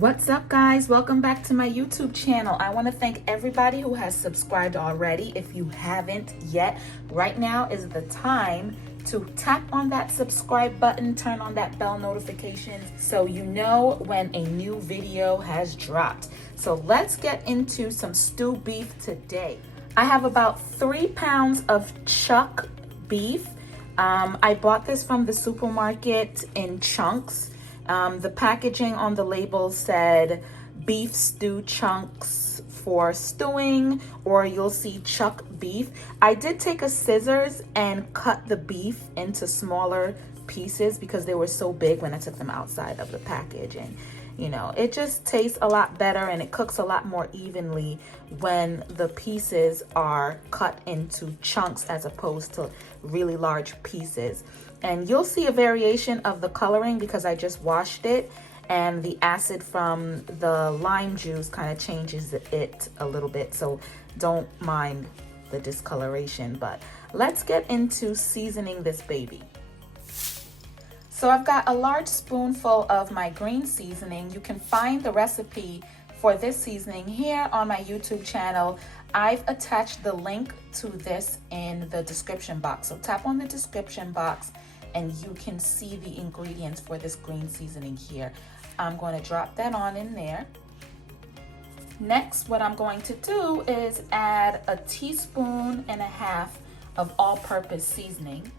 What's up, guys? Welcome back to my YouTube channel. I want to thank everybody who has subscribed already. If you haven't yet, right now is the time to tap on that subscribe button, turn on that bell notifications so you know when a new video has dropped. So let's get into some stew beef today. I have about 3 pounds of chuck beef. I bought this from the supermarket in chunks. The packaging on the label said beef stew chunks for stewing, or you'll see chuck beef. I did take a scissors and cut the beef into smaller pieces because they were so big when I took them outside of the package. And you know, it just tastes a lot better and it cooks a lot more evenly when the pieces are cut into chunks as opposed to really large pieces. And you'll see a variation of the coloring because I just washed it, and the acid from the lime juice kind of changes it a little bit, so don't mind the discoloration. But let's get into seasoning this baby. So I've got a large spoonful of my green seasoning. You can find the recipe for this seasoning here on my YouTube channel. I've attached the link to this in the description box. So tap on the description box and you can see the ingredients for this green seasoning here. I'm going to drop that on in there. Next, what I'm going to do is add 1.5 teaspoons of all-purpose seasoning,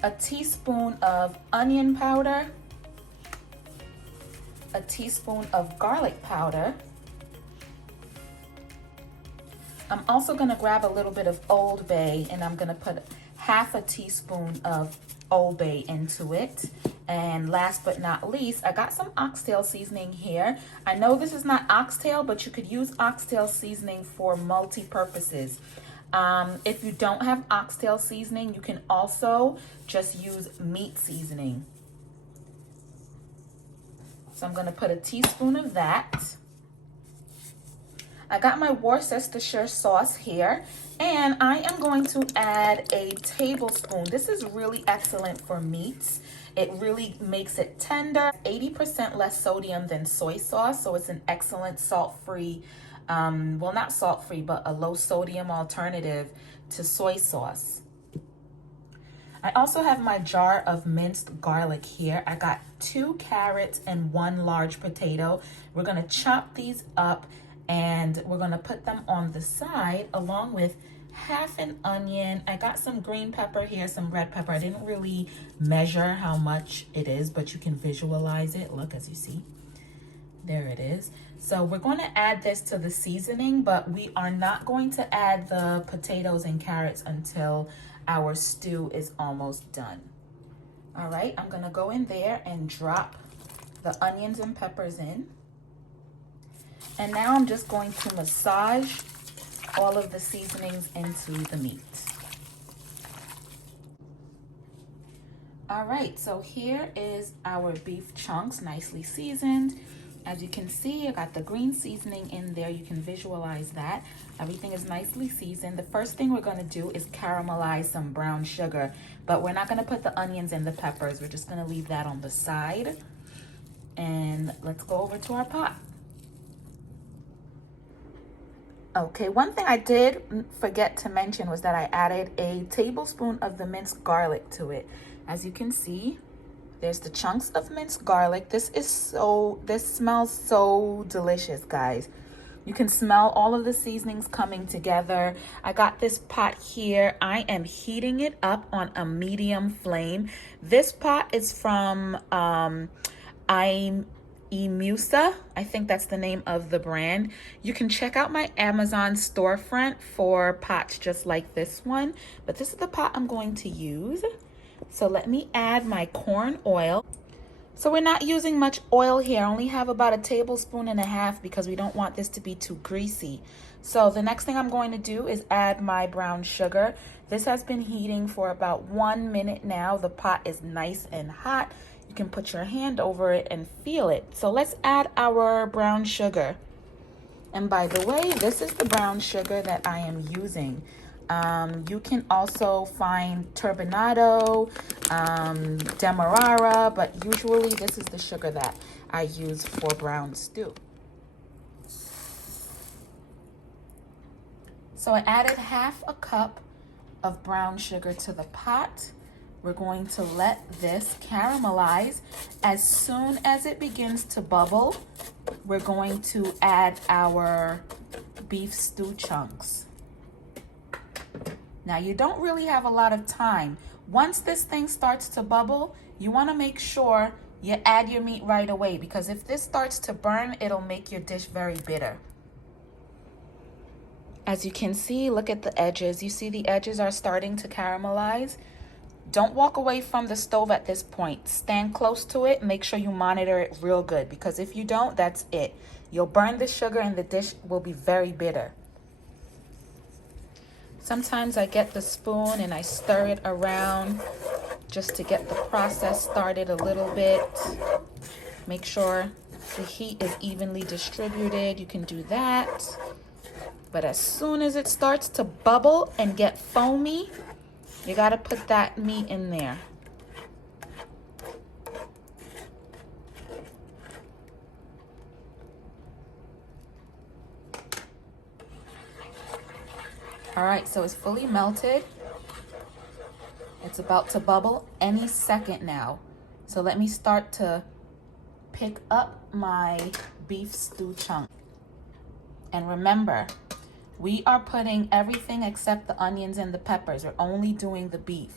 1 teaspoon of onion powder, 1 teaspoon of garlic powder. I'm also going to grab a little bit of Old Bay, and I'm going to put 1/2 teaspoon of Old Bay into it. And last but not least, I got some oxtail seasoning here. I know this is not oxtail, but you could use oxtail seasoning for multi-purposes. If you don't have oxtail seasoning, you can also just use meat seasoning. So I'm going to put 1 teaspoon of that. I got my Worcestershire sauce here, and I am going to add 1 tablespoon. This is really excellent for meats. It really makes it tender. 80% less sodium than soy sauce, so it's an excellent salt-free, well, not salt-free, but a low sodium alternative to soy sauce. I also have my jar of minced garlic here. I got 2 carrots and 1 large potato. We're gonna chop these up and we're gonna put them on the side along with 1/2 an onion. I got some green pepper here, some red pepper. I didn't really measure how much it is, but you can visualize it. Look, as you see, there it is. So we're going to add this to the seasoning, but we are not going to add the potatoes and carrots until our stew is almost done. All right, I'm gonna go in there and drop the onions and peppers in. And now I'm just going to massage all of the seasonings into the meat. All right, so here is our beef chunks, nicely seasoned. As you can see, I got the green seasoning in there. You can visualize that. Everything is nicely seasoned. The first thing we're gonna do is caramelize some brown sugar, but we're not gonna put the onions and the peppers. We're just gonna leave that on the side. And let's go over to our pot. Okay, one thing I did forget to mention was that I added 1 tablespoon of the minced garlic to it. As you can see, there's the chunks of minced garlic. This smells so delicious, guys. You can smell all of the seasonings coming together. I got this pot here. I am heating it up on a medium flame. This pot is from Emusa, I think that's the name of the brand. You can check out my Amazon storefront for pots just like this one, but this is the pot I'm going to use. So let me add my corn oil. So we're not using much oil here. I only have about 1.5 tablespoons because we don't want this to be too greasy. So the next thing I'm going to do is add my brown sugar. This has been heating for about 1 minute now. The pot is nice and hot. You can put your hand over it and feel it. So let's add our brown sugar. And by the way, this is the brown sugar that I am using. You can also find turbinado, demerara, but usually this is the sugar that I use for brown stew. So I added half a cup of brown sugar to the pot. We're going to let this caramelize. As soon as it begins to bubble, we're going to add our beef stew chunks. Now, you don't really have a lot of time. Once this thing starts to bubble, you want to make sure you add your meat right away, because if this starts to burn, it'll make your dish very bitter. As you can see, look at the edges. You see the edges are starting to caramelize. Don't walk away from the stove at this point. Stand close to it. Make sure you monitor it real good, because if you don't, that's it. You'll burn the sugar and the dish will be very bitter. Sometimes I get the spoon and I stir it around just to get the process started a little bit. Make sure the heat is evenly distributed. You can do that. But as soon as it starts to bubble and get foamy, you got to put that meat in there. All right, so it's fully melted. It's about to bubble any second now. So let me start to pick up my beef stew chunk. And remember, we are putting everything except the onions and the peppers. We're only doing the beef.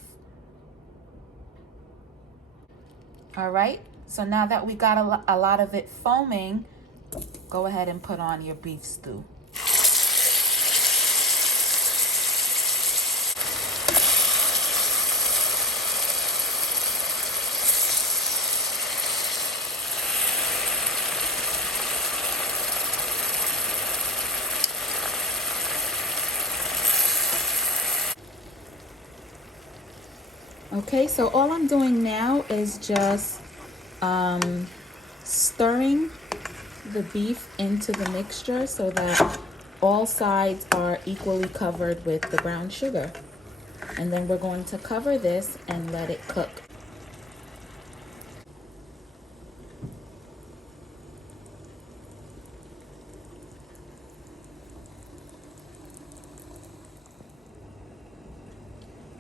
All right, so now that we got a lot of it foaming, go ahead and put on your beef stew. Okay, so all I'm doing now is just stirring the beef into the mixture so that all sides are equally covered with the brown sugar. And then we're going to cover this and let it cook.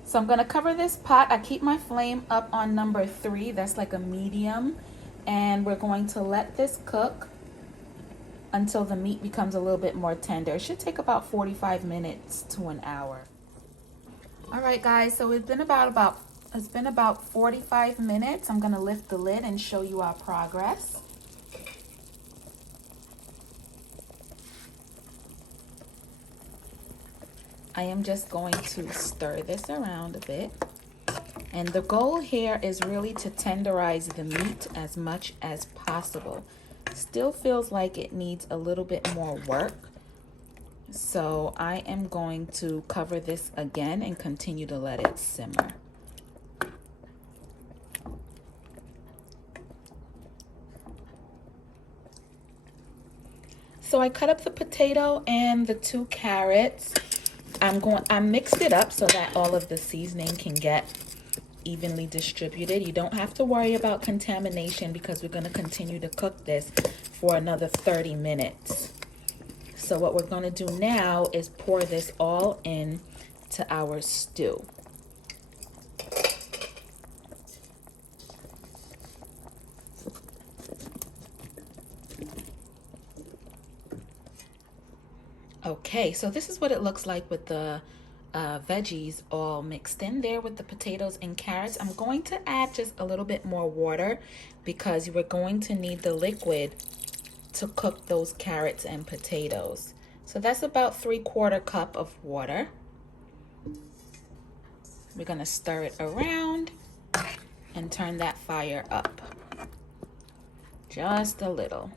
So I'm going to cover this pot. I keep my flame up on number 3. That's like a medium. And we're going to let this cook until the meat becomes a little bit more tender. It should take about 45 minutes to an hour. All right, guys. So it's been about 45 minutes. I'm going to lift the lid and show you our progress. I am just going to stir this around a bit. And the goal here is really to tenderize the meat as much as possible. Still feels like it needs a little bit more work. So I am going to cover this again and continue to let it simmer. So I cut up the potato and the 2 carrots. I mixed it up so that all of the seasoning can get evenly distributed. You don't have to worry about contamination because we're going to continue to cook this for another 30 minutes. So what we're going to do now is pour this all in to our stew. Okay, so this is what it looks like with the veggies all mixed in there with the potatoes and carrots. I'm going to add just a little bit more water because we're going to need the liquid to cook those carrots and potatoes. So that's about 3/4 cup of water. We're going to stir it around and turn that fire up just a little.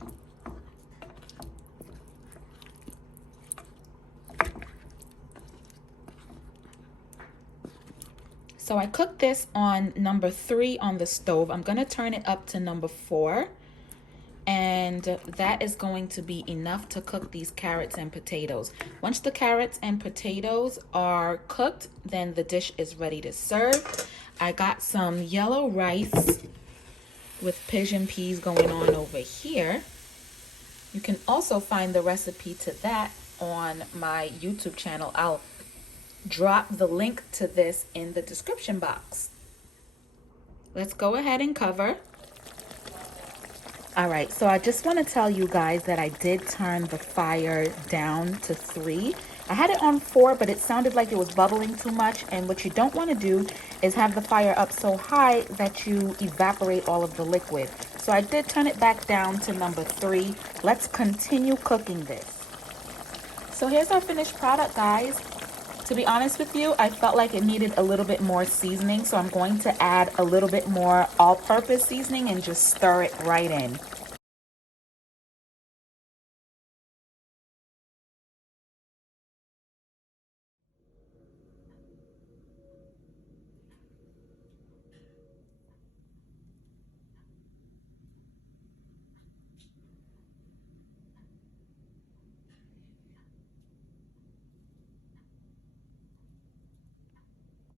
So I cooked this on number 3 on the stove. I'm going to turn it up to number 4. And and that is going to be enough to cook these carrots and potatoes. Once the carrots and potatoes are cooked, then the dish is ready to serve. I got some yellow rice with pigeon peas going on over here. You can also find the recipe to that on my YouTube channel. I'll drop the link to this in the description box. Let's go ahead and cover. All right, so I just want to tell you guys that I did turn the fire down to 3. I had it on 4, but it sounded like it was bubbling too much. And what you don't want to do is have the fire up so high that you evaporate all of the liquid. So I did turn it back down to number 3. Let's continue cooking this. So here's our finished product, guys. To be honest with you, I felt like it needed a little bit more seasoning, so I'm going to add a little bit more all-purpose seasoning and just stir it right in.